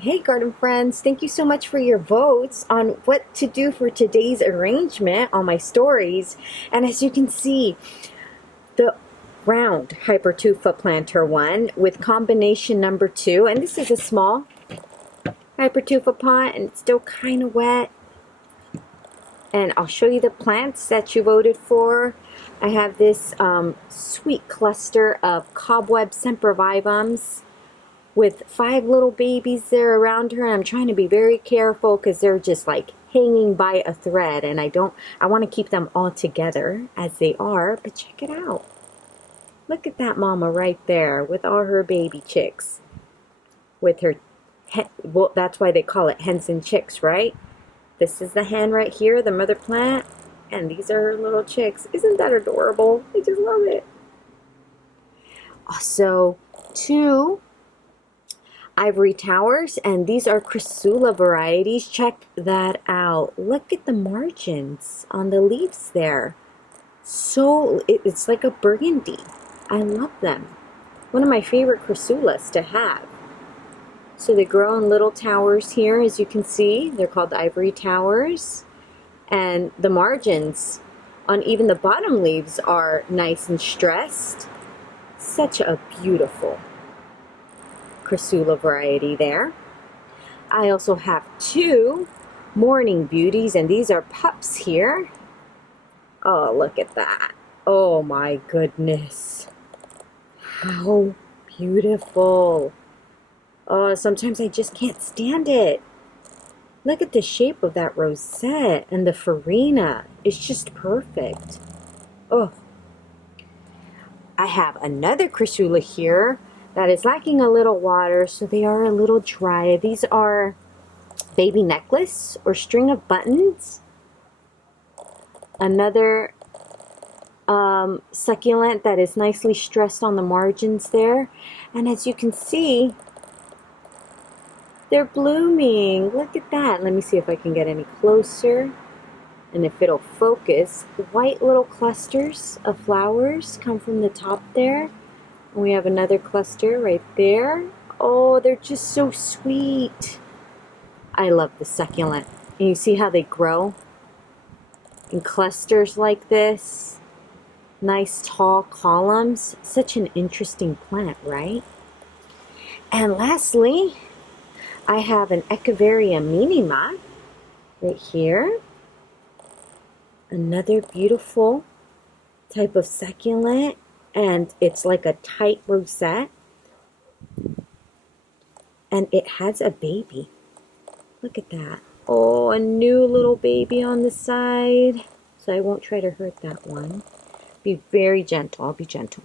Hey, garden friends, thank you so much for your votes on what to do for today's arrangement on my stories. And as you can see, the round Hypertufa planter one with combination number 2, and this is a small Hypertufa pot and it's still kind of wet. And I'll show you the plants that you voted for. I have this sweet cluster of cobweb sempervivums with 5 little babies there around her, and I'm trying to be very careful because they're just like hanging by a thread, and I want to keep them all together as they are. But check it out, look at that mama right there with all her baby chicks, with her well, that's why they call it hens and chicks, right? This is the hen right here, the mother plant, and these are her little chicks. Isn't that adorable? I just love it. Also, 2 ivory towers, and these are chrysula varieties. Check that out. Look at the margins on the leaves there. So it's like a burgundy. I love them. One of my favorite chrysulas to have. So they grow in little towers here, as you can see. They're called ivory towers, and the margins on even the bottom leaves are nice and stressed. Such a beautiful chrysula variety there. I also have 2 morning beauties, and these are pups here. Oh, look at that. Oh my goodness. How beautiful. Oh, sometimes I just can't stand it. Look at the shape of that rosette, and the farina. It's just perfect. Oh. I have another chrysula here that is lacking a little water, so they are a little dry. These are baby necklace or string of buttons. Another succulent that is nicely stressed on the margins there. And as you can see, they're blooming. Look at that. Let me see if I can get any closer and if it'll focus. White little clusters of flowers come from the top there. And we have another cluster right there. Oh, they're just so sweet. I love the succulent. And you see how they grow in clusters like this? Nice tall columns. Such an interesting plant, right? And lastly, I have an Echeveria minima right here. Another beautiful type of succulent, and it's like a tight rosette, and it has a baby. Look at that. Oh, a new little baby on the side. So I won't try to hurt that one. Be very gentle. I'll be gentle.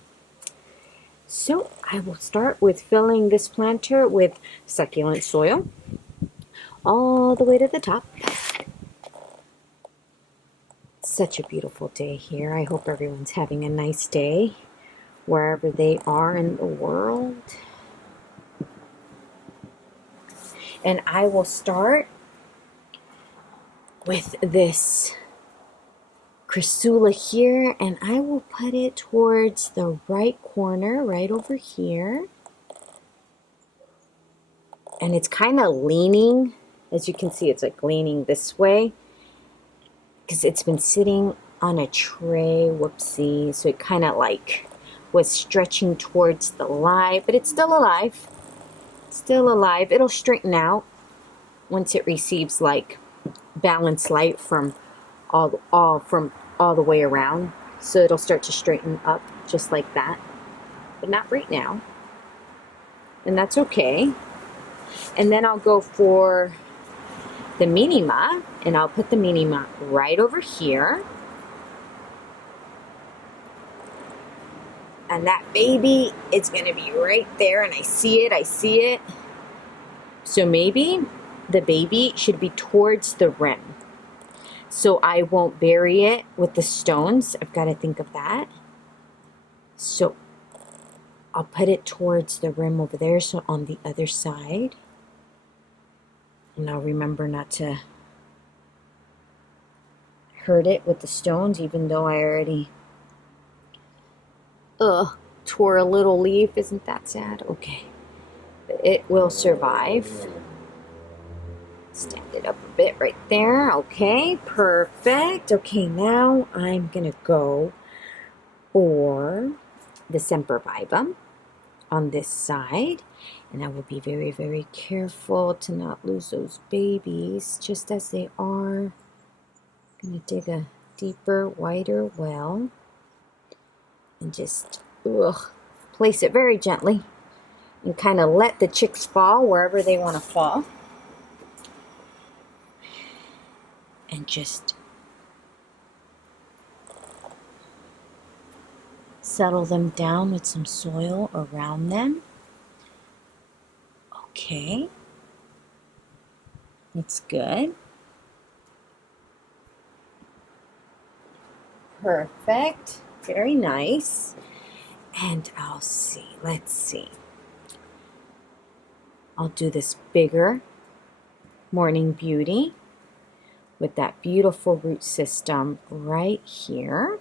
So I will start with filling this planter with succulent soil all the way to the top. Such a beautiful day here. I hope everyone's having a nice day wherever they are in the world. And I will start with this chrysula here, and I will put it towards the right corner, right over here. And it's kind of leaning. As you can see, it's like leaning this way because it's been sitting on a tray. Whoopsie. So it kind of like was stretching towards the light, but it's still alive. Still alive. It'll straighten out once it receives like balanced light from all the way around. So it'll start to straighten up just like that, but not right now, and that's okay. And then I'll go for the minima, and I'll put the minima right over here, and that baby is going to be right there, and I see it. So maybe the baby should be towards the rim, so I won't bury it with the stones. I've got to think of that. So I'll put it towards the rim over there, so on the other side. And I'll remember not to hurt it with the stones, even though I already tore a little leaf. Isn't that sad? Okay. But it will survive. Stand it up a bit right there. Okay, perfect. Okay, now I'm gonna go for the sempervivum on this side, and I will be very, very careful to not lose those babies just as they are. I'm gonna dig a deeper, wider well and just place it very gently and kind of let the chicks fall wherever they want to fall. And just settle them down with some soil around them. Okay, that's good. Perfect, very nice. And let's see. I'll do this bigger Morning Beauty with that beautiful root system right here.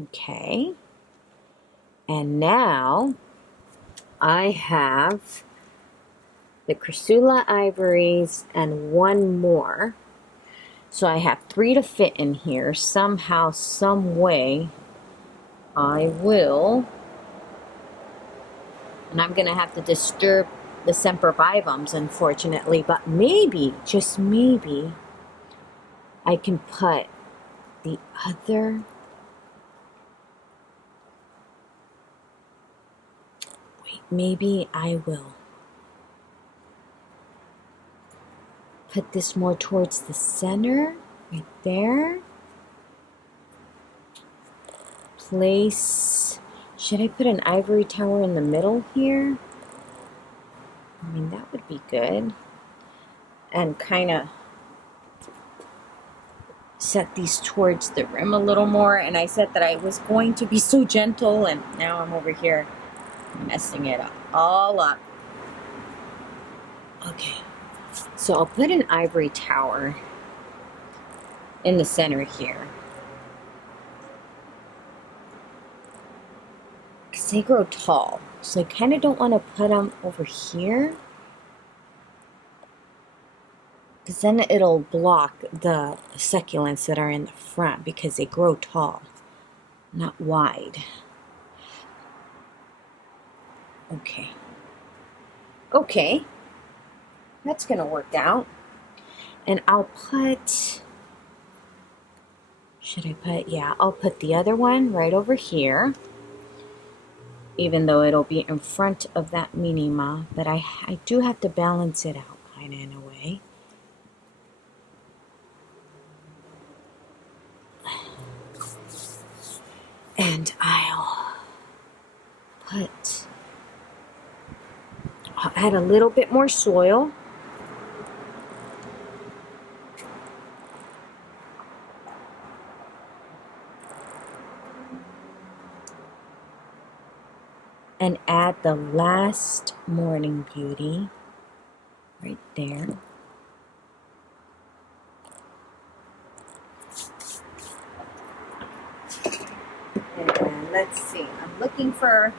Okay. And now I have the Chrysula ivories and one more. So I have 3 to fit in here. Somehow, some way, I will. And I'm going to have to disturb the sempervivums, unfortunately. But maybe, just maybe, I can put the other. Wait, maybe I will put this more towards the center, right there. Place, should I put an ivory tower in the middle here? I mean, that would be good. And kind of set these towards the rim a little more. And I said that I was going to be so gentle, and now I'm over here messing it up, all up. Okay, so I'll put an ivory tower in the center here. Because they grow tall. So I kind of don't want to put them over here. Because then it'll block the succulents that are in the front because they grow tall, not wide. Okay. Okay. That's going to work out. And I'll put, should I put, yeah, I'll put the other one right over here. Even though it'll be in front of that minima. But I do have to balance it out kind of in a way. And I'll add a little bit more soil. And add the last Morning Beauty right there. And let's see, I'm looking for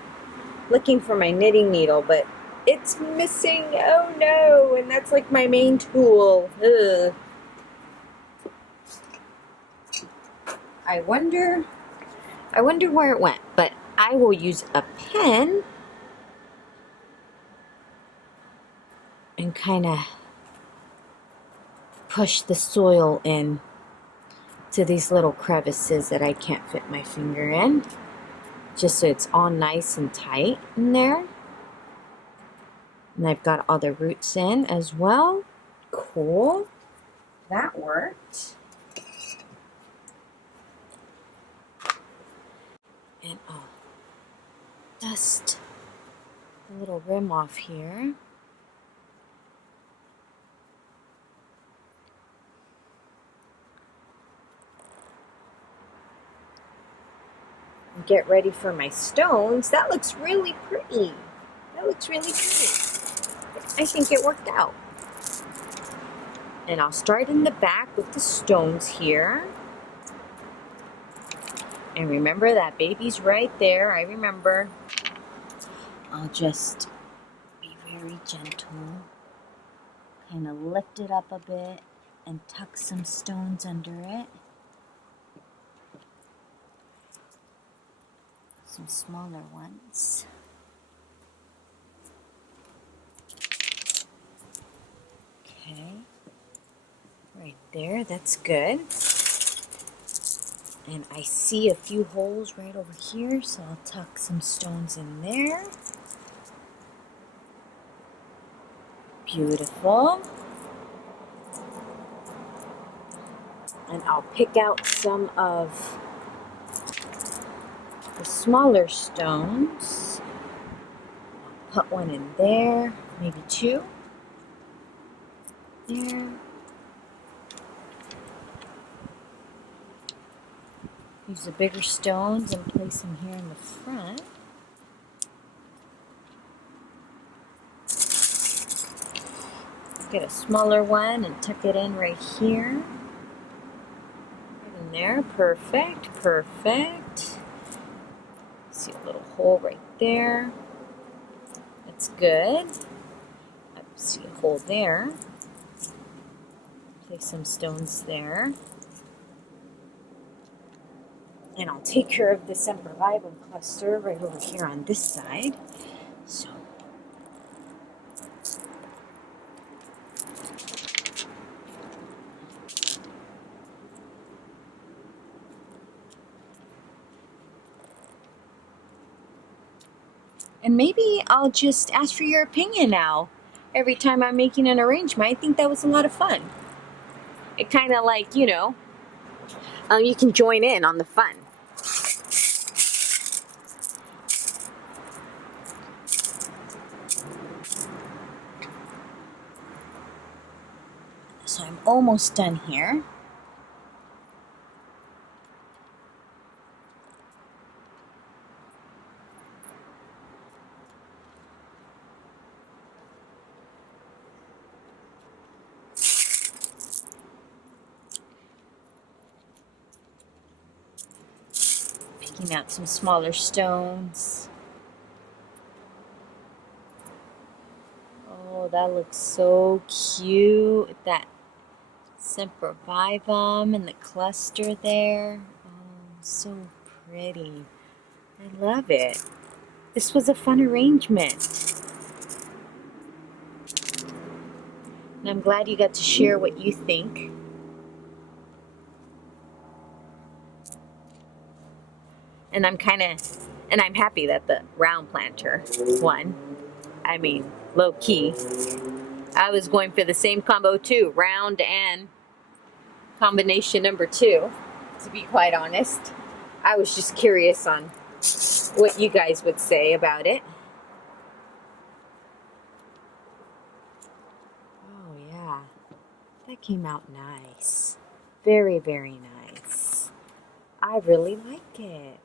my knitting needle, but it's missing. Oh no! And that's like my main tool. Ugh. I wonder where it went, but I will use a pen and kind of push the soil in to these little crevices that I can't fit my finger in, just so it's all nice and tight in there. And I've got all the roots in as well. Cool. That worked. And I'll dust a little rim off here. And get ready for my stones. That looks really pretty. That looks really pretty. I think it worked out. And I'll start in the back with the stones here. And remember that baby's right there. I remember. I'll just be very gentle Kind of lift it up a bit and tuck some stones under it. Some smaller ones. Okay, right there, that's good. And I see a few holes right over here, so I'll tuck some stones in there. Beautiful. And I'll pick out some of the smaller stones. I'll put one in there, maybe two. There. Use the bigger stones and place them here in the front. Get a smaller one and tuck it in right here. Right in there. Perfect. Perfect. See a little hole right there. That's good. I see a hole there. Place some stones there. And I'll take care of the sempervivum cluster right over here on this side. So. And maybe I'll just ask for your opinion now. Every time I'm making an arrangement, I think that was a lot of fun. It kind of like, you know, you can join in on the fun. So I'm almost done here. Picking out some smaller stones. Oh, that looks so cute. That sempervivum and the cluster there. Oh, so pretty. I love it. This was a fun arrangement. And I'm glad you got to share what you think. And I'm happy that the round planter won. I mean, low key. I was going for the same combo too, round and combination number 2, to be quite honest. I was just curious on what you guys would say about it. Oh yeah, that came out nice. Very, very nice. I really like it.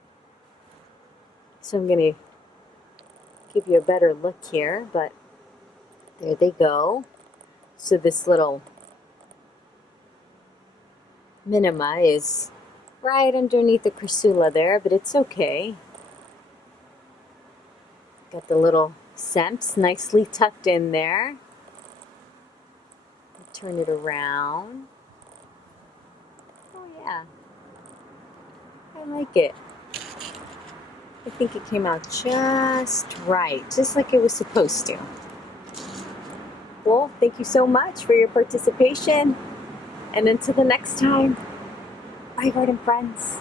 So I'm going to give you a better look here, but there they go. So this little minima is right underneath the crassula there, but it's okay. Got the little semps nicely tucked in there. Turn it around. Oh yeah, I like it. I think it came out just right, just like it was supposed to. Well, thank you so much for your participation. And until the next time, bye garden friends.